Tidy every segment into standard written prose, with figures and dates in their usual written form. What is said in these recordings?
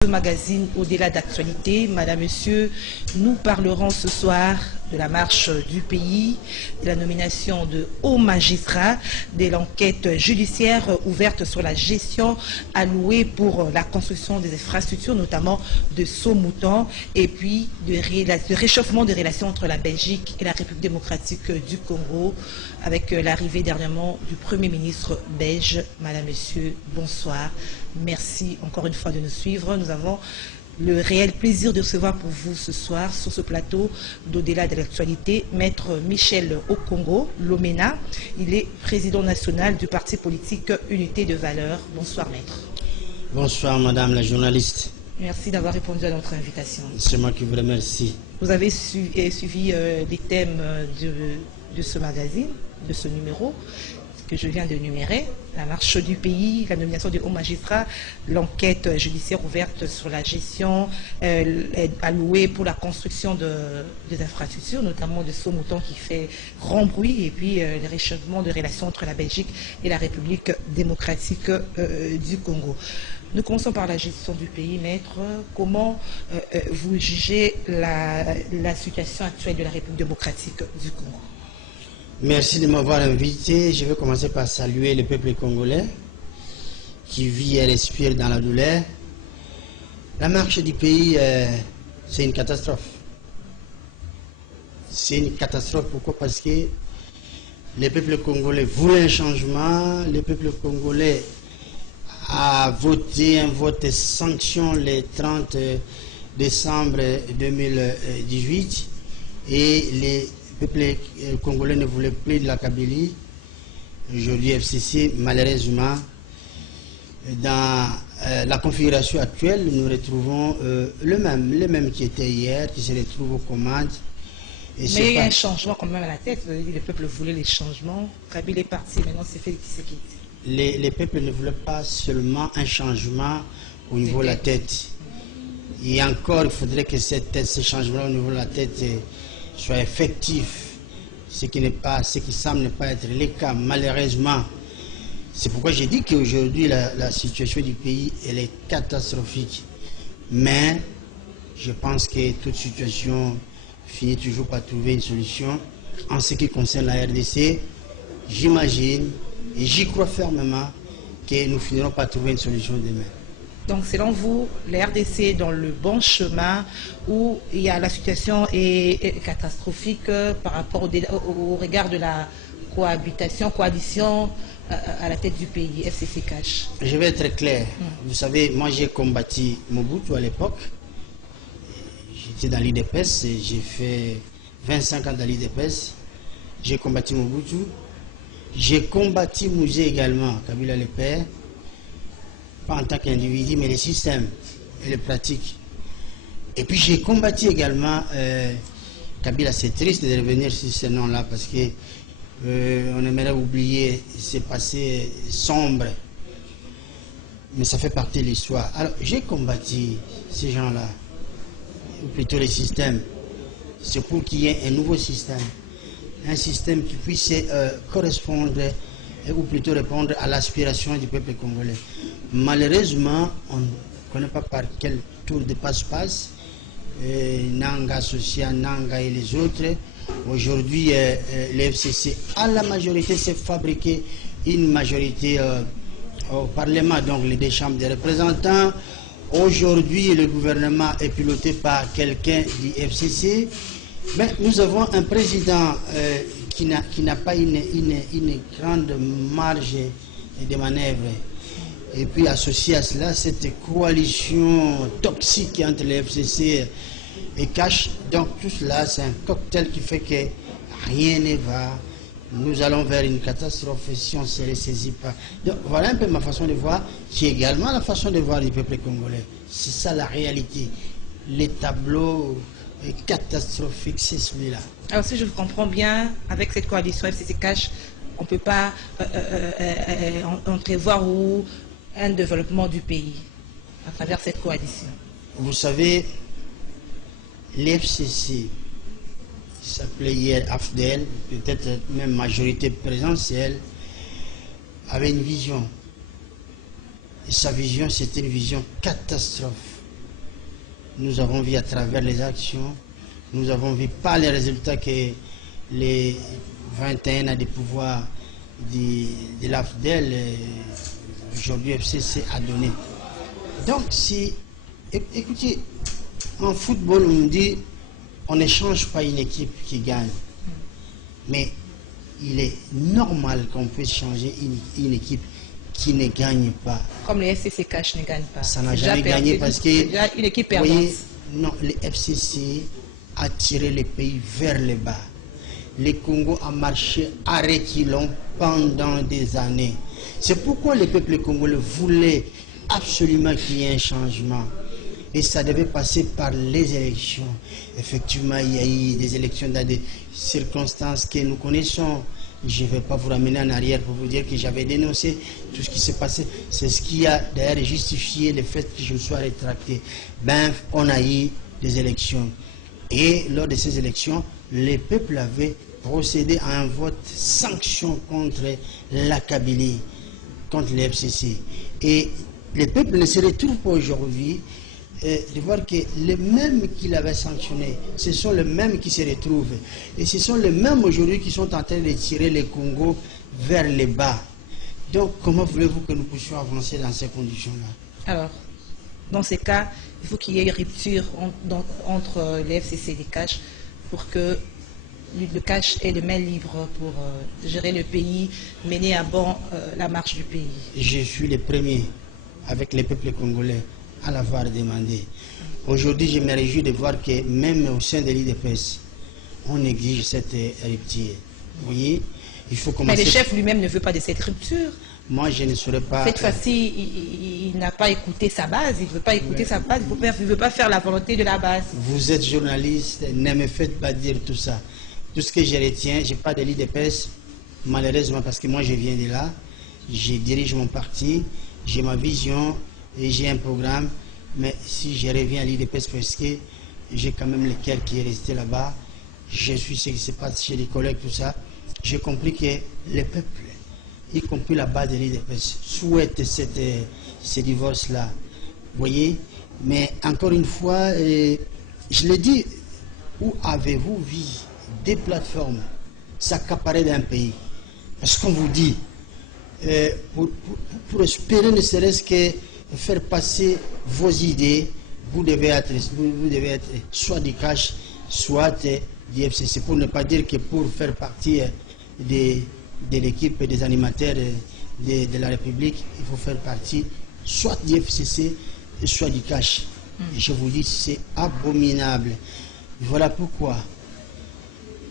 Ce magazine Au-delà d'actualité, Madame, Monsieur, nous parlerons ce soir de la marche du pays, de la nomination de hauts magistrats, de l'enquête judiciaire ouverte sur la gestion allouée pour la construction des infrastructures, notamment de Saut-Mouton, et puis de réchauffement des relations entre la Belgique et la République démocratique du Congo, avec l'arrivée dernièrement du Premier ministre belge. Madame, Monsieur, bonsoir. Merci encore une fois de nous suivre. Nous avons le réel plaisir de recevoir pour vous ce soir sur ce plateau d'Au-delà de l'actualité, Maître Michel Okongo Lomena. Il est président national du parti politique Unité de Valeurs. Bonsoir, Maître. Bonsoir, Madame la journaliste. Merci d'avoir répondu à notre invitation. C'est moi qui vous remercie. Vous avez suivi les thèmes de ce magazine, de ce numéro que je viens de numérer, la marche du pays, la nomination des hauts magistrats, l'enquête judiciaire ouverte sur la gestion allouée pour la construction des infrastructures, notamment de Saut-Mouton qui fait grand bruit, et puis le réchauffement de relations entre la Belgique et la République démocratique du Congo. Nous commençons par la gestion du pays, Maître. Comment vous jugez la situation actuelle de la République démocratique du Congo? Merci de m'avoir invité. Je vais commencer par saluer le peuple congolais qui vit et respire dans la douleur. La marche du pays, c'est une catastrophe. C'est une catastrophe. Pourquoi? Parce que le peuple congolais voulait un changement. Le peuple congolais a voté un vote sanction le 30 décembre 2018 et les le peuple congolais ne voulait plus de la Kabylie. Aujourd'hui, FCC, malheureusement, dans la configuration actuelle, nous retrouvons les mêmes qui étaient hier, qui se retrouvent aux commandes. Et mais il y a un changement quand même à la tête. Le peuple voulait les changements. Kabila est parti, maintenant c'est Félix Tshisekedi. Les peuples ne voulaient pas seulement un changement au niveau de la tête. Et encore, il faudrait que ce changement au niveau de la tête soit effectif, ce qui semble ne pas être le cas, malheureusement. C'est pourquoi j'ai dit qu'aujourd'hui, la situation du pays, elle est catastrophique. Mais je pense que toute situation finit toujours par trouver une solution. En ce qui concerne la RDC, j'imagine et j'y crois fermement que nous finirons par trouver une solution demain. Donc, selon vous, la RDC est dans le bon chemin où la situation est catastrophique par rapport au regard de la coalition à la tête du pays, FCC Cash. Je vais être clair. Vous savez, moi j'ai combattu Mobutu à l'époque. J'étais dans l'IDPS, j'ai fait 25 ans dans l'IDPS. J'ai combattu Mobutu. J'ai combattu Mouzé également, Kabila le père. Pas en tant qu'individu, mais les systèmes et les pratiques. Et puis j'ai combattu également Kabila. C'est triste de revenir sur ce nom-là parce que on aimerait oublier ces passés sombres. Mais ça fait partie de l'histoire. Alors j'ai combattu ces gens-là, ou plutôt les systèmes. C'est pour qu'il y ait un nouveau système. Un système qui puisse correspondre, ou plutôt répondre à l'aspiration du peuple congolais. Malheureusement, on ne connaît pas par quel tour de passe-passe, Nanga, Socia, Nanga et les autres. Aujourd'hui, le FCC, à la majorité, s'est fabriqué une majorité au Parlement, donc les deux chambres des représentants. Aujourd'hui, le gouvernement est piloté par quelqu'un du FCC. Mais nous avons un président qui n'a pas une grande marge de manœuvre. Et puis associé à cela, cette coalition toxique entre les FCC et Cash. Donc tout cela, c'est un cocktail qui fait que rien ne va. Nous allons vers une catastrophe si on ne se ressaisit pas. Donc voilà un peu ma façon de voir, qui est également la façon de voir du peuple congolais. C'est ça la réalité. Les tableaux catastrophiques, c'est celui-là. Alors si je vous comprends bien, avec cette coalition FCC Cash, on ne peut pas entrevoir un développement du pays à travers cette coalition. Vous savez, l'FCC, qui s'appelait hier AFDEL, peut-être même majorité présidentielle, avait une vision. Et sa vision, c'était une vision catastrophe. nous avons vu à travers les actions, nous avons vu par les résultats que les 21 ans de pouvoir de l'AFDEL, aujourd'hui FCC, a donné. Donc, si, écoutez, en football, on dit, on n'échange pas une équipe qui gagne. Mais il est normal qu'on puisse changer une équipe qui ne gagne pas. Comme les FCC Cash ne gagnent pas. Ça n'a jamais gagné parce que... Déjà une équipe perdante. Voyez, non, le FCC a tiré le pays vers le bas. Le Congo a marché à reculons pendant des années. C'est pourquoi le peuple congolais voulait absolument qu'il y ait un changement. Et ça devait passer par les élections. Effectivement, il y a eu des élections dans des circonstances que nous connaissons. Je ne vais pas vous ramener en arrière pour vous dire que j'avais dénoncé tout ce qui s'est passé. C'est ce qui a d'ailleurs justifié le fait que je me sois rétracté. Ben, on a eu des élections. Et lors de ces élections, le peuple avait procédé à un vote sanction contre la Kabylie, contre le FCC. Et le peuple ne se retrouve pas aujourd'hui de voir que les mêmes qu'il avait sanctionnés, ce sont les mêmes qui se retrouvent. Et ce sont les mêmes aujourd'hui qui sont en train de tirer le Congo vers le bas. Donc, comment voulez-vous que nous puissions avancer dans ces conditions-là? Alors, dans ces cas, il faut qu'il y ait une rupture entre les FCC et les Cash pour que le Cash ait les mains libres pour gérer le pays, mener à bon la marche du pays. Je suis le premier, avec le peuple congolais, à l'avoir demandé. Aujourd'hui, je me réjouis de voir que même au sein de l'IDPS, on exige cette rupture. Vous voyez, il faut commencer... Mais le chef lui-même ne veut pas de cette rupture. Moi, je ne saurais pas... Cette fois-ci, il n'a pas écouté sa base, il ne veut pas écouter sa base, il ne veut pas faire la volonté de la base. Vous êtes journaliste, ne me faites pas dire tout ça. Tout ce que je retiens, je parle de l'IDPS, malheureusement, parce que moi, je viens de là, je dirige mon parti, j'ai ma vision, et j'ai un programme, mais si je reviens à l'IDPS parce que j'ai quand même le cœur qui est resté là-bas, je suis ce qui se passe chez les collègues, tout ça, j'ai compris que le peuple, y compris la base de l'IDPS, souhaite ce divorce-là. Vous voyez, mais encore une fois, je le dis, où avez-vous vu des plateformes s'accaparer d'un pays? Parce qu'on vous dit, pour espérer ne serait-ce que faire passer vos idées, vous devez être soit du Cash, soit du FCC, pour ne pas dire que pour faire partie de l'équipe des animateurs de la République, il faut faire partie soit du FCC, soit du Cash. Et je vous dis, c'est abominable. Voilà pourquoi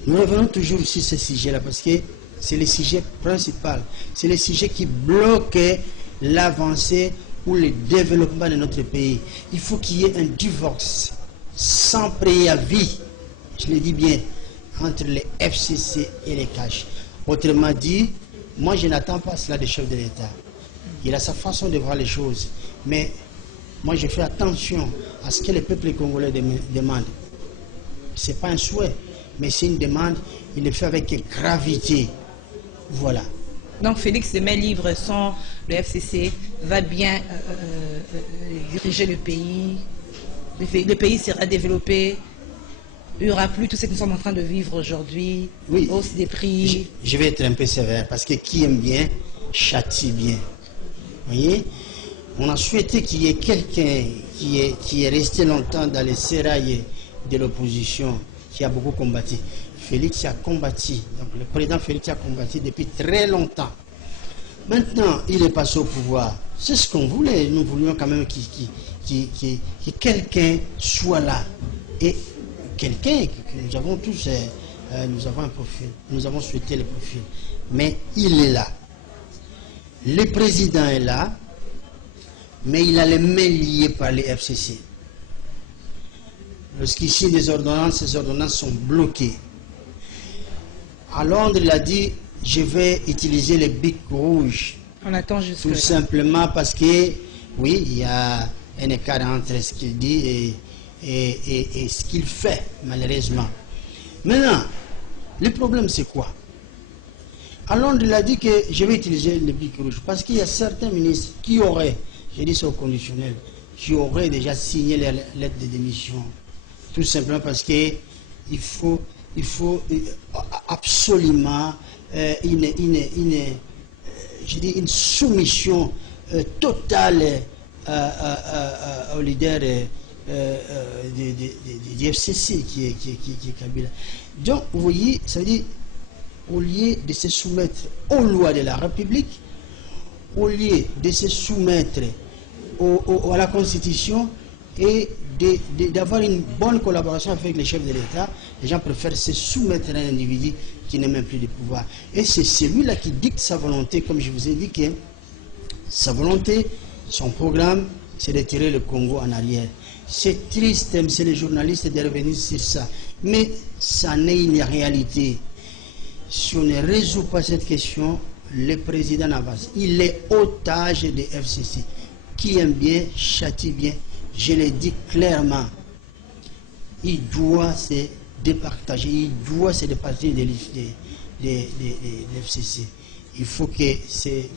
nous revenons toujours sur ce sujet-là, parce que c'est le sujet principal, c'est le sujet qui bloque l'avancée ou le développement de notre pays. Il faut qu'il y ait un divorce sans préavis, je le dis bien, entre les FCC et les Cash. Autrement dit, moi je n'attends pas cela des chefs de l'État. Il a sa façon de voir les choses, mais moi je fais attention à ce que le peuple congolais demande. Ce n'est pas un souhait, mais c'est une demande, il le fait avec gravité. Voilà. Donc Félix, les mains libres sans le FCC va bien diriger le pays. Le pays sera développé. Il n'y aura plus tout ce que nous sommes en train de vivre aujourd'hui. Oui. Hausse des prix. Je vais être un peu sévère parce que qui aime bien, châtie bien. Vous voyez, on a souhaité qu'il y ait quelqu'un qui est resté longtemps dans les sérails de l'opposition, qui a beaucoup combattu. Félix a combattu, donc le président Félix a combattu depuis très longtemps. Maintenant, il est passé au pouvoir. C'est ce qu'on voulait. Nous voulions quand même que quelqu'un soit là. Et quelqu'un que nous avons tous, nous avons un profil. Nous avons souhaité le profil. Mais il est là. Le président est là, mais il a les mains liées par les FCC. Lorsqu'il signe des ordonnances, ces ordonnances sont bloquées. À Londres, il a dit, je vais utiliser les bics rouges. On attend jusque tout simplement parce que, oui, il y a un écart entre ce qu'il dit et ce qu'il fait, malheureusement. Maintenant, le problème, c'est quoi? À Londres, il a dit que je vais utiliser les bics rouges parce qu'il y a certains ministres qui auraient, je dis ça au conditionnel, qui auraient déjà signé leur lettre de démission. Tout simplement parce qu'il faut absolument une soumission totale au leader du FCC qui est Kabila. Donc, vous voyez, ça veut dire, au lieu de se soumettre aux lois de la République, au lieu de se soumettre à la Constitution et d'avoir une bonne collaboration avec les chefs de l'État, les gens préfèrent se soumettre à un individu qui n'a même plus de pouvoir. Et c'est celui-là qui dicte sa volonté, comme je vous ai dit, que sa volonté, son programme, c'est de tirer le Congo en arrière. C'est triste, c'est les journalistes de revenir sur ça, mais ça n'est une réalité. Si on ne résout pas cette question, le président Navas, il est otage de FCC. Qui aime bien, châtie bien. Je le dis clairement. Il doit se départager, il doit se départager de l'FCC. Il faut qu'il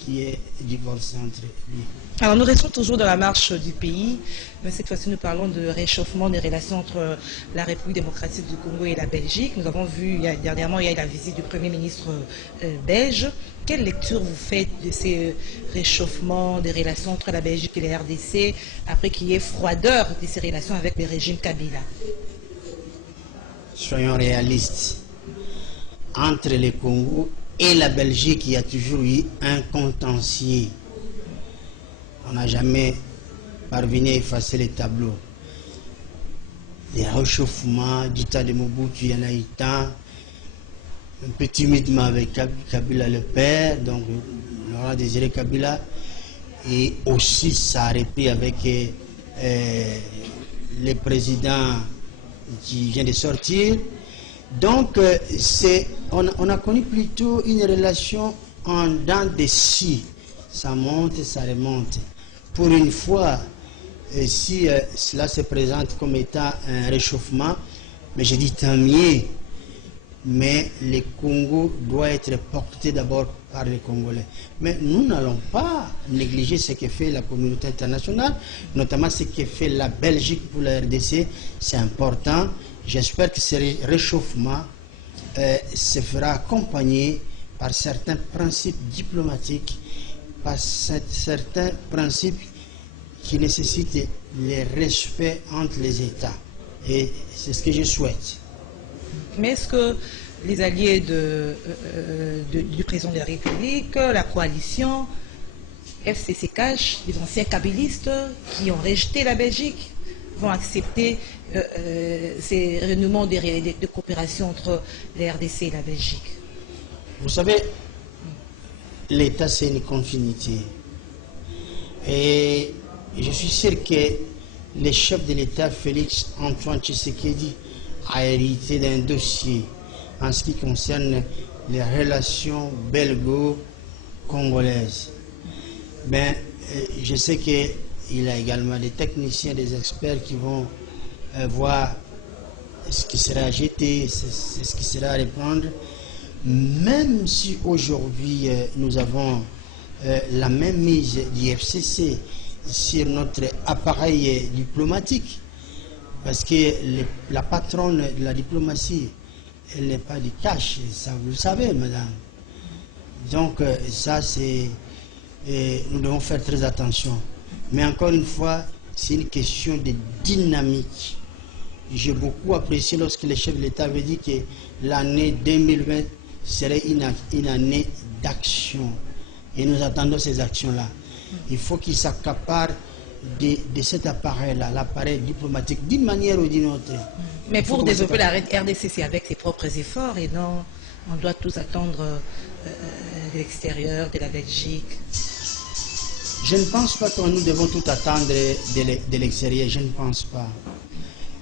y ait divorce entre lui. Alors nous restons toujours dans la marche du pays, mais cette fois-ci nous parlons de réchauffement des relations entre la République démocratique du Congo et la Belgique. Nous avons vu dernièrement, il y a eu la visite du Premier ministre belge. Quelle lecture vous faites de ces réchauffements des relations entre la Belgique et la RDC après qu'il y ait froideur de ces relations avec le régime Kabila? Soyons réalistes. Entre le Congo et la Belgique, il y a toujours eu un contentieux. On n'a jamais parvenu à effacer les tableaux. Les réchauffements du temps de Mobutu, il y en a eu tant. Un peu timidement avec Kabila le père, donc Laurent Désiré Kabila, et aussi s'arrêter avec le président qui vient de sortir. Donc on a connu plutôt une relation en dents de scie. Ça monte, ça remonte. Pour une fois, si cela se présente comme étant un réchauffement, mais je dis tant mieux. Mais le Congo doit être porté d'abord par les Congolais. Mais nous n'allons pas négliger ce que fait la communauté internationale, notamment ce que fait la Belgique pour la RDC. C'est important. J'espère que ce réchauffement se fera accompagner par certains principes diplomatiques, par certains principes qui nécessitent le respect entre les États. Et c'est ce que je souhaite. Mais est-ce que les alliés du président de la République, la coalition, FCC Cash, les anciens kabylistes qui ont rejeté la Belgique, vont accepter ces renouements de coopération entre la RDC et la Belgique? Vous savez, l'État, c'est une continuité. Et je suis sûr que le chef de l'État, Félix Antoine Tshisekedi, a hérité d'un dossier en ce qui concerne les relations belgo-congolaises. Mais je sais qu'il a également des techniciens, des experts qui vont voir ce qui sera à jeter, ce qui sera à reprendre. Même si aujourd'hui nous avons la même mise du FCC sur notre appareil diplomatique, parce que la patronne de la diplomatie, elle n'est pas du cash, ça vous le savez, madame. Donc ça, nous devons faire très attention. Mais encore une fois, c'est une question de dynamique. J'ai beaucoup apprécié lorsque le chef de l'État avait dit que l'année 2020 serait une année d'action. Et nous attendons ces actions-là. Il faut qu'ils s'accaparent de cet appareil-là, l'appareil diplomatique, d'une manière ou d'une autre. Mais pour développer la RDC, c'est avec ses propres efforts et non, on doit tous attendre de l'extérieur, de la Belgique. Je ne pense pas que nous devons tout attendre de l'extérieur, je ne pense pas.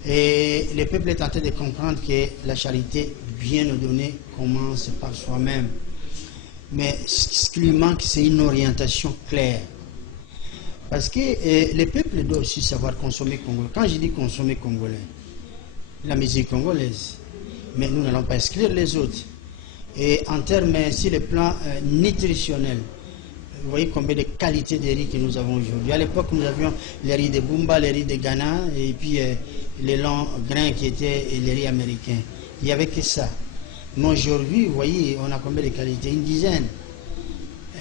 Et le peuple est en train de comprendre que la charité bien nous donner commence par soi-même. Mais ce qui lui manque, c'est une orientation claire. Parce que le peuple doit aussi savoir consommer congolais. Quand je dis consommer congolais, la musique congolaise, mais nous n'allons pas exclure les autres. Et en termes, sur le plan nutritionnel, Vous voyez combien de qualités de riz que nous avons aujourd'hui. À l'époque, nous avions les riz de Bumba, les riz de Ghana, et puis les longs grains qui étaient les riz américains. Il n'y avait que ça. Mais aujourd'hui, vous voyez, on a combien de qualités? Une dizaine.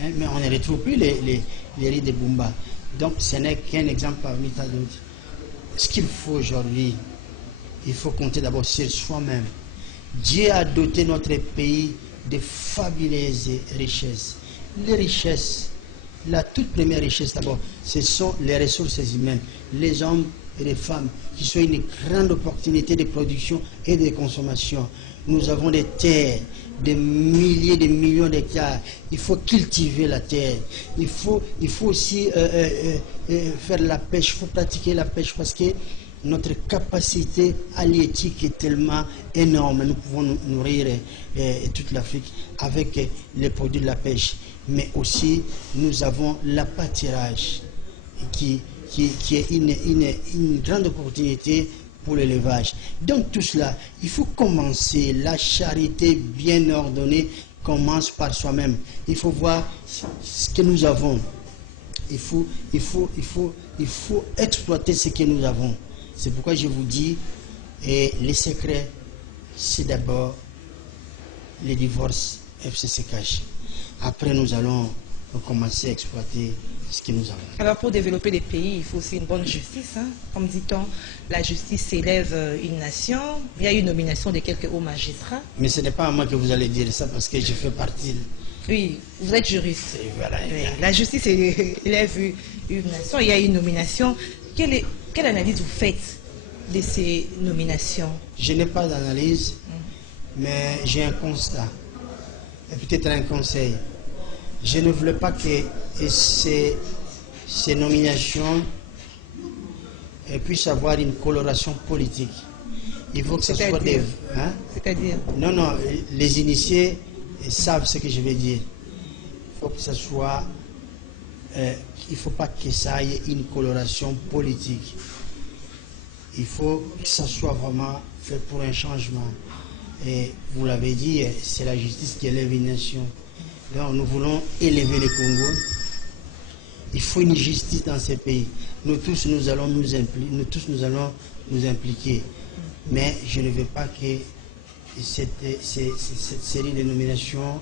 Hein, mais on ne retrouve plus les riz de Bumba. Donc, ce n'est qu'un exemple parmi tant d'autres. Ce qu'il faut aujourd'hui, il faut compter d'abord sur soi-même. Dieu a doté notre pays de fabuleuses richesses. Les richesses, la toute première richesse d'abord, ce sont les ressources humaines, les hommes et les femmes, qui sont une grande opportunité de production et de consommation. Nous avons des terres, des milliers de millions d'hectares. Il faut cultiver la terre. Il faut aussi faire la pêche, il faut pratiquer la pêche parce que notre capacité halieutique est tellement énorme. Nous pouvons nous nourrir toute l'Afrique avec les produits de la pêche. Mais aussi, nous avons l'appâturage qui est une grande opportunité pour l'élevage. Donc tout cela, il faut commencer. La charité bien ordonnée commence par soi-même. Il faut voir ce que nous avons. Il faut exploiter ce que nous avons. C'est pourquoi je vous dis, et les secrets, c'est d'abord les divorces FCCH. Après, nous allons commencer à exploiter ce que nous avons. Alors, pour développer les pays, il faut aussi une bonne justice. Hein. Comme dit-on, la justice élève une nation. Il y a une nomination de quelques hauts magistrats. Mais ce n'est pas à moi que vous allez dire ça parce que je fais partie. Oui, vous êtes juriste. Voilà, oui. La justice élève une nation. Il y a une nomination. Quelle analyse vous faites de ces nominations? Je n'ai pas d'analyse, mais j'ai un constat. Et peut-être un conseil. Je ne voulais pas que ces nominations puissent avoir une coloration politique. Il faut que ce soit des... Hein? C'est-à-dire? Non, les initiés savent ce que je veux dire. Il faut que ce soit... il ne faut pas que ça ait une coloration politique. Il faut que ça soit vraiment fait pour un changement. Et vous l'avez dit, c'est la justice qui élève une nation. Donc nous voulons élever le Congo. Il faut une justice dans ces pays. Nous tous, nous allons nous impliquer. Mais je ne veux pas que cette série de nominations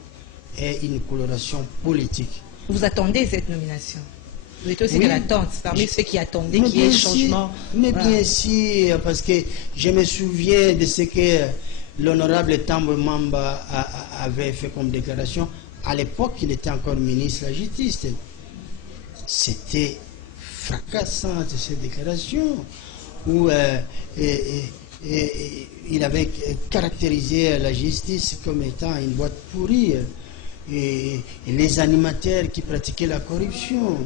ait une coloration politique. Vous attendez cette nomination? Vous êtes aussi de l'attente, parmi ceux qui attendaient qu'il y ait changement. Mais voilà. Bien sûr, parce que je me souviens de ce que l'honorable Tambo Mamba avait fait comme déclaration. À l'époque, il était encore ministre de la Justice. C'était fracassant ces déclarations où il avait caractérisé la justice comme étant une boîte pourrie. Et les animateurs qui pratiquaient la corruption.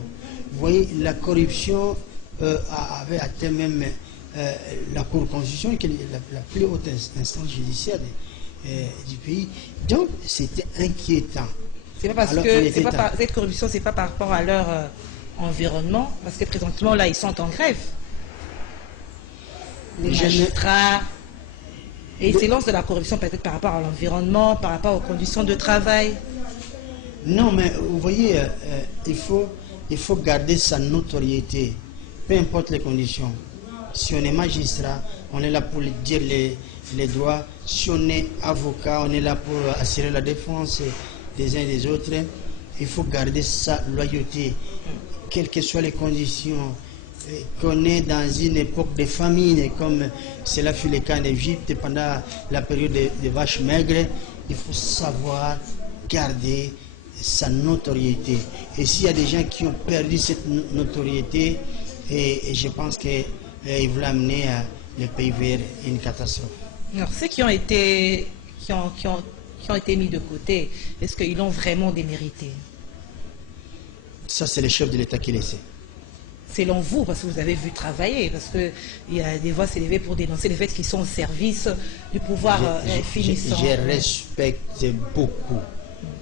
Vous voyez, la corruption avait atteint même la Cour constitutionnelle, qui est la plus haute instance judiciaire du pays. Donc, c'était inquiétant. C'est pas parce que cette corruption, c'est pas par rapport à leur environnement, parce que présentement, là, ils sont en grève. Les magistrats. Et ils s'élancent de la corruption peut-être par rapport à l'environnement, par rapport aux conditions de travail. Non, mais vous voyez, il faut garder sa notoriété, peu importe les conditions. Si on est magistrat, on est là pour dire les droits. Si on est avocat, on est là pour assurer la défense des uns et des autres. Il faut garder sa loyauté, quelles que soient les conditions. Qu'on est dans une époque de famine, comme cela fut le cas en Égypte pendant la période des vaches maigres, il faut savoir garder sa notoriété. Et s'il y a des gens qui ont perdu cette notoriété, et je pense qu'ils veulent amener le pays vers une catastrophe. Alors, ceux qui ont été mis de côté, est-ce qu'ils l'ont vraiment démérité? Ça, c'est le chef de l'État qui le sait. Selon vous, parce que vous avez vu travailler, parce qu'il y a des voix s'élever pour dénoncer les faits qu'ils sont au service du pouvoir finissant. Je respecte beaucoup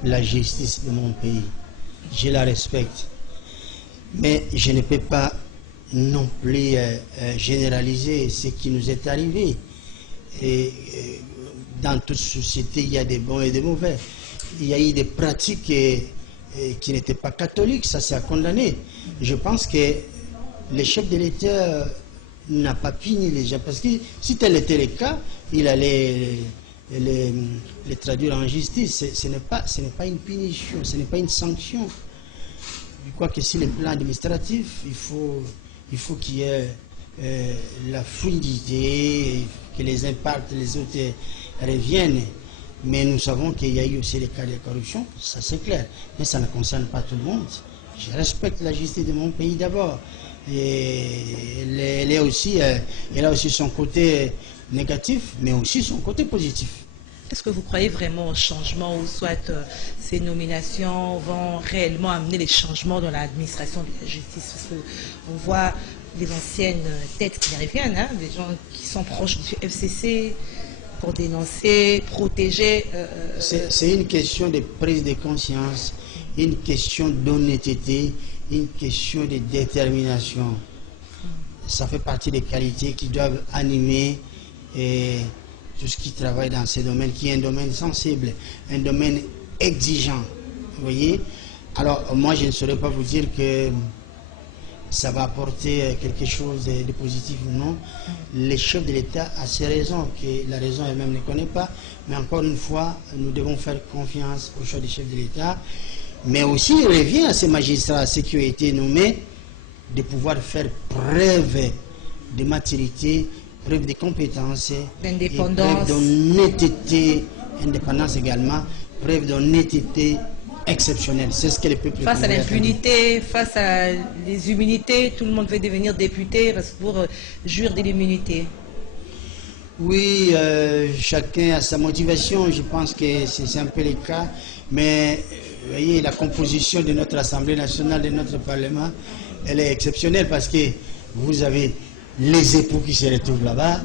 la justice de mon pays. Je la respecte. Mais je ne peux pas non plus généraliser ce qui nous est arrivé. Et dans toute société, il y a des bons et des mauvais. Il y a eu des pratiques qui n'était pas catholique, ça c'est à condamner. Je pense que le chef de l'État n'a pas puni les gens, parce que si tel était le cas, il allait les traduire en justice. Ce n'est pas une punition, ce n'est pas une sanction. Je crois que sur le plan administratif, il faut qu'il y ait la fluidité, que les impacts, les autres reviennent. Mais nous savons qu'il y a eu aussi des cas de corruption, ça c'est clair. Mais ça ne concerne pas tout le monde. Je respecte la justice de mon pays d'abord. Et elle a aussi son côté négatif, mais aussi son côté positif. Est-ce que vous croyez vraiment au changement, ou soit ces nominations vont réellement amener les changements dans l'administration de la justice? Parce qu'on voit des anciennes têtes qui reviennent, hein, des gens qui sont proches du FCC pour dénoncer, protéger. C'est une question de prise de conscience, une question d'honnêteté, une question de détermination. Ça fait partie des qualités qui doivent animer tout ce qui travaille dans ce domaine, qui est un domaine sensible, un domaine exigeant. Vous voyez? Alors, moi, je ne saurais pas vous dire que ça va apporter quelque chose de positif ou non. Le chef de l'État a ses raisons, que la raison elle-même ne connaît pas. Mais encore une fois, nous devons faire confiance au chef du chef de l'État. Mais aussi, il revient à ces magistrats, à ceux qui ont été nommés, de pouvoir faire preuve de maturité, preuve de compétence, d'indépendance, preuve d'honnêteté, indépendance également, preuve d'honnêteté exceptionnelle. C'est ce que le peuple face à l'impunité, face à les immunités, tout le monde veut devenir député pour jouir de l'immunité. Oui, chacun a sa motivation, je pense que c'est un peu le cas, mais vous voyez, la composition de notre Assemblée nationale, de notre Parlement, elle est exceptionnelle parce que vous avez les époux qui se retrouvent là-bas,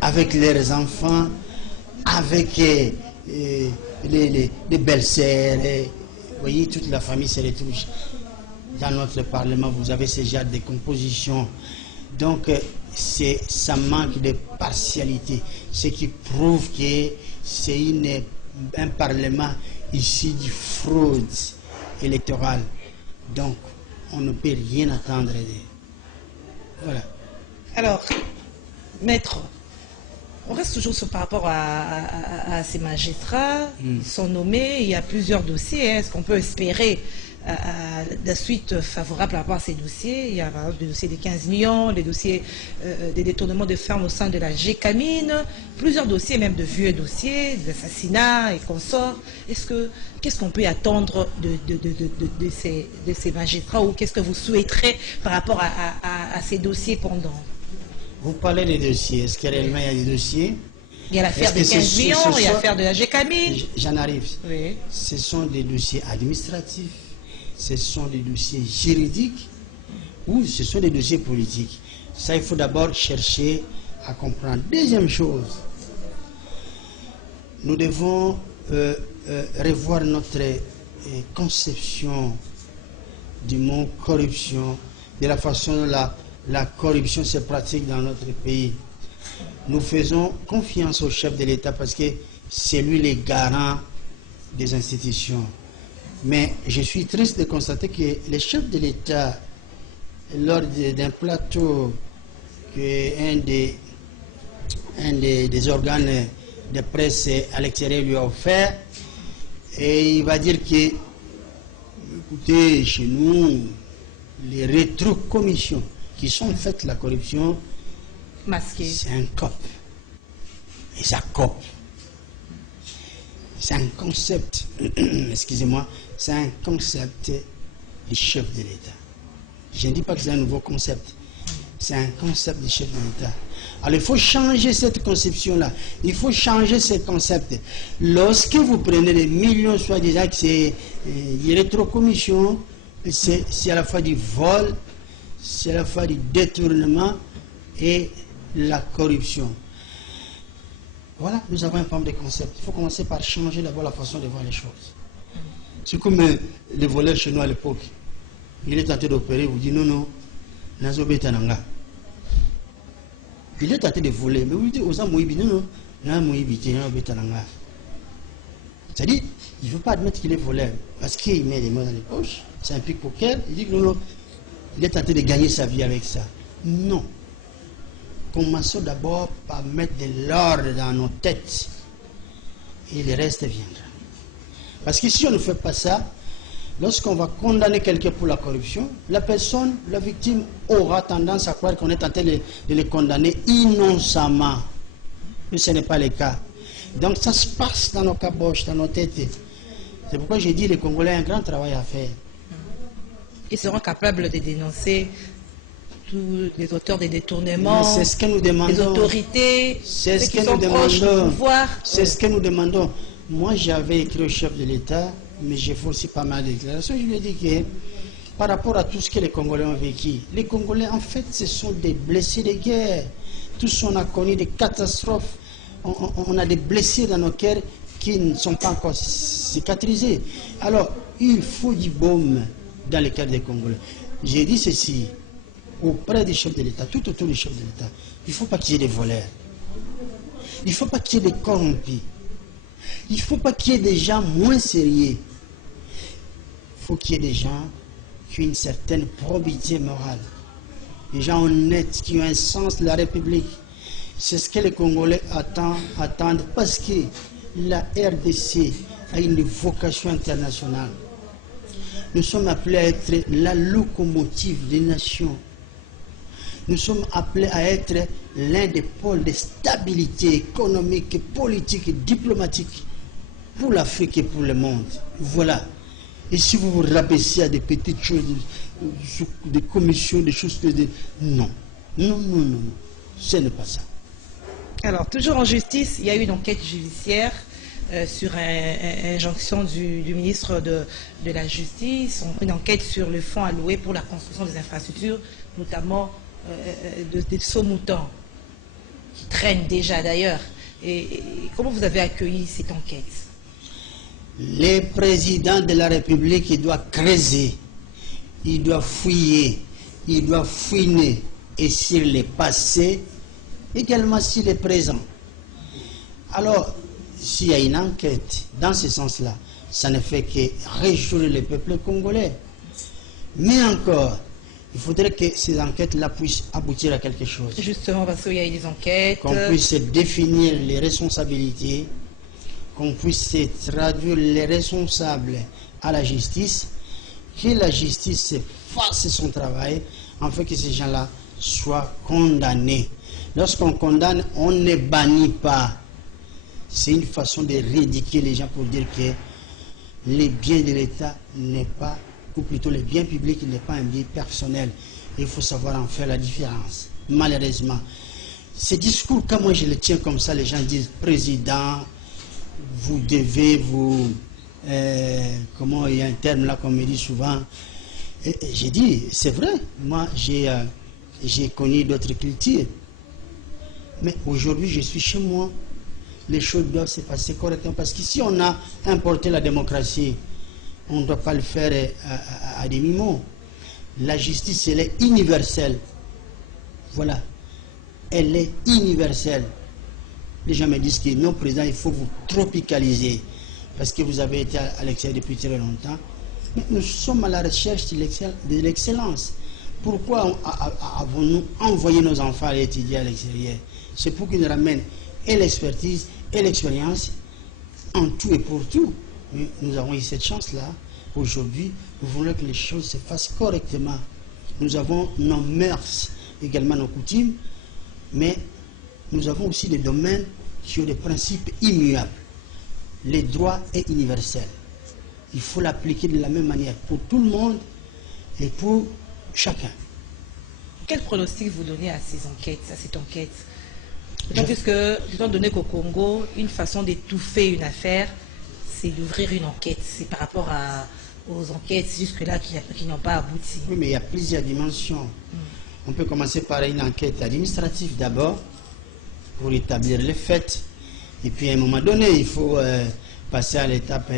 avec leurs enfants, avec les belles-sœurs, vous voyez, toute la famille se retrouve dans notre Parlement. Vous avez ce genre de composition. Donc, ça manque de partialité, ce qui prouve que c'est un Parlement ici de fraude électorale. Donc, on ne peut rien attendre. Voilà. Alors, maître, on reste toujours par rapport à ces magistrats. Ils sont nommés, il y a plusieurs dossiers. Est-ce qu'on peut espérer la suite favorable par rapport à ces dossiers? Il y a par exemple le dossier des 15 millions, les dossiers des détournements de ferme au sein de la GECAMINE, plusieurs dossiers, même de vieux dossiers, d'assassinats et consorts. Qu'est-ce qu'on peut attendre de ces magistrats, ou qu'est-ce que vous souhaiterez par rapport à ces dossiers pendants? Vous parlez des dossiers. Est-ce que réellement il y a des dossiers? Il y a l'affaire des 15 millions, il y a l'affaire de la GECAMINE. J'en arrive. Oui. Ce sont des dossiers administratifs, ce sont des dossiers juridiques, ou ce sont des dossiers politiques. Ça, il faut d'abord chercher à comprendre. Deuxième chose, nous devons revoir notre conception du mot corruption, de la façon dont la corruption se pratique dans notre pays. Nous faisons confiance au chef de l'État parce que c'est lui le garant des institutions. Mais je suis triste de constater que le chef de l'État, lors d'un plateau qu'un des organes de presse à l'extérieur lui a offert, et il va dire que, écoutez, chez nous, les rétrocommissions qui sont faites la corruption, c'est un COP. Et ça COP. C'est un concept, excusez-moi, c'est un concept du chef de l'État. Je ne dis pas que c'est un nouveau concept. C'est un concept du chef de l'État. Alors il faut changer cette conception-là. Il faut changer ce concept. Lorsque vous prenez des millions, soi-disant que c'est des rétrocommissions, c'est à la fois du vol, c'est à la fois du détournement et la corruption. Voilà, nous avons un problème de concept. Il faut commencer par changer d'abord la façon de voir les choses. C'est comme les voleurs chez nous à l'époque. Il est tenté d'opérer, vous dit non, non, Nazobetananga. Il est tenté de voler, mais vous dites aux gens, non, non, Nazobetananga. C'est-à-dire, il ne veut pas admettre qu'il est voleur. Parce qu'il met les mains dans les poches, c'est un pickpocket, il dit que non, il est tenté de gagner sa vie avec ça. Non. Commençons d'abord par mettre de l'ordre dans nos têtes. Et le reste viendra. Parce que si on ne fait pas ça, lorsqu'on va condamner quelqu'un pour la corruption, la personne, la victime, aura tendance à croire qu'on est tenté de les condamner innocemment. Mais ce n'est pas le cas. Donc ça se passe dans nos caboches, dans nos têtes. C'est pourquoi j'ai dit que les Congolais ont un grand travail à faire. Ils seront capables de dénoncer tous les auteurs des détournements, c'est ce que nous demandons. les autorités, c'est ce ceux qui que sont nous proches du demandons. pouvoir. C'est ce que nous demandons. Moi, j'avais écrit au chef de l'État, mais j'ai fait aussi pas mal de déclarations. Je lui ai dit que par rapport à tout ce que les Congolais ont vécu, les Congolais, en fait, ce sont des blessés de guerre. Tous on a connu des catastrophes. On a des blessés dans nos cœurs qui ne sont pas encore cicatrisés. Alors, il faut du baume dans le cœur des Congolais. J'ai dit ceci auprès du chef de l'État, tout autour du chef de l'État. Il ne faut pas qu'il y ait des voleurs. Il ne faut pas qu'il y ait des corrompus. Il ne faut pas qu'il y ait des gens moins sérieux. Il faut qu'il y ait des gens qui ont une certaine probité morale. Des gens honnêtes, qui ont un sens de la République. C'est ce que les Congolais attendent parce que la RDC a une vocation internationale. Nous sommes appelés à être la locomotive des nations. Nous sommes appelés à être l'un des pôles de stabilité économique, politique et diplomatique pour l'Afrique et pour le monde. Voilà. Et si vous vous rabaissez à des petites choses, des commissions, des choses... Non. Non, non, non, non. Ce n'est pas ça. Alors, toujours en justice, il y a eu une enquête judiciaire sur injonction du ministre de la Justice, une enquête sur le fonds alloué pour la construction des infrastructures, notamment des sauts-moutons, qui traînent déjà d'ailleurs. Et comment vous avez accueilli cette enquête? Le président de la République, il doit creuser, il doit fouiller, il doit fouiner, et sur le passé, également sur le présent. Alors, s'il y a une enquête dans ce sens-là, ça ne fait que réjouir le peuple congolais. Mais encore, il faudrait que ces enquêtes-là puissent aboutir à quelque chose. Justement, parce qu'il y a eu des enquêtes. Qu'on puisse définir les responsabilités, qu'on puisse traduire les responsables à la justice, que la justice fasse son travail, afin que ces gens-là soient condamnés. Lorsqu'on condamne, on ne bannit pas. C'est une façon de rééduquer les gens pour dire que les biens de l'État n'est pas, ou plutôt les biens publics n'est pas un bien personnel. Il faut savoir en faire la différence. Malheureusement, ces discours, quand moi je les tiens comme ça, les gens disent « Président, vous devez vous... comment il y a un terme là qu'on me dit souvent. J'ai dit, c'est vrai, moi j'ai connu d'autres cultures. Mais aujourd'hui, je suis chez moi. Les choses doivent se passer correctement. Parce que si on a importé la démocratie, on ne doit pas le faire à demi-mot. La justice, elle est universelle. Voilà. Elle est universelle. Les gens me disent que non, président, il faut vous tropicaliser. Parce que vous avez été à l'extérieur depuis très longtemps. Mais nous sommes à la recherche de l'excellence. Pourquoi avons-nous envoyé nos enfants à étudier à l'extérieur? C'est pour qu'ils nous ramènent et l'expertise et l'expérience en tout et pour tout. Mais nous avons eu cette chance-là. Aujourd'hui, nous voulons que les choses se fassent correctement. Nous avons nos mœurs, également nos coutumes, mais nous avons aussi des domaines qui ont des principes immuables. Le droit est universel. Il faut l'appliquer de la même manière pour tout le monde et pour chacun. Quel pronostic vous donnez à ces enquêtes, à cette enquête? Puisque, étant donné qu'au Congo, une façon d'étouffer une affaire, c'est d'ouvrir une enquête. C'est par rapport aux enquêtes jusque-là qui n'ont pas abouti. Oui, mais il y a plusieurs dimensions. On peut commencer par une enquête administrative d'abord, pour établir les faits. Et puis à un moment donné, il faut passer à l'étape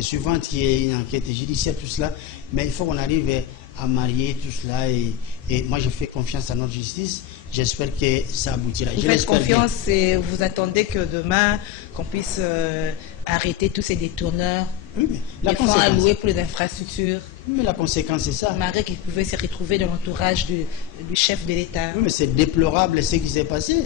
suivante, qui est une enquête judiciaire, tout cela. Mais il faut qu'on arrive à marier tout cela. Et moi, je fais confiance à notre justice. J'espère que ça aboutira. Vous faites confiance et vous attendez que demain, qu'on puisse arrêter tous ces détourneurs, oui, mais les fonds alloués pour les infrastructures. Mais la conséquence, c'est ça. Malgré qu'ils pouvaient se retrouver dans l'entourage du chef de l'État. Oui, mais c'est déplorable ce qui s'est passé.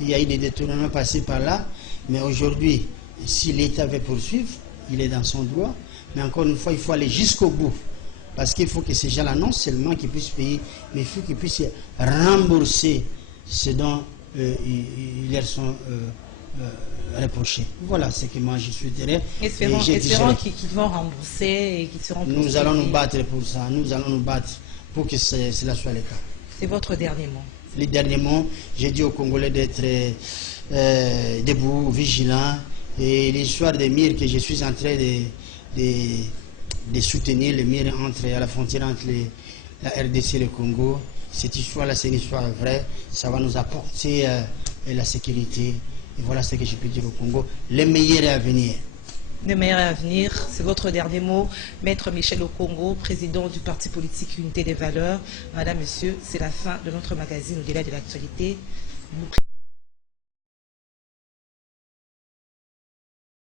Il y a eu des détournements passés par là. Mais aujourd'hui, si l'État veut poursuivre, il est dans son droit. Mais encore une fois, il faut aller jusqu'au bout. Parce qu'il faut que ces gens-là, non seulement qu'ils puissent payer, mais il faut qu'ils puissent rembourser ce dont ils leur sont reprochés. Voilà ce que moi je souhaiterais. Espérons qu'ils vont rembourser et qu'ils seront poursuivis. Nous allons nous battre pour ça. Nous allons nous battre pour que cela soit le cas. C'est votre dernier mot. Le dernier mot, j'ai dit aux Congolais d'être debout, vigilants. Et l'histoire des murs que je suis en train de soutenir, les murs à la frontière entre la RDC et le Congo, cette histoire-là, c'est une histoire vraie. Ça va nous apporter la sécurité. Et voilà ce que je peux dire au Congo. Le meilleur est à venir. Le meilleur est à venir, c'est votre dernier mot. Maître Michel Okongo, président du parti politique Unité des Valeurs. Madame, Monsieur, c'est la fin de notre magazine Au-delà de l'actualité.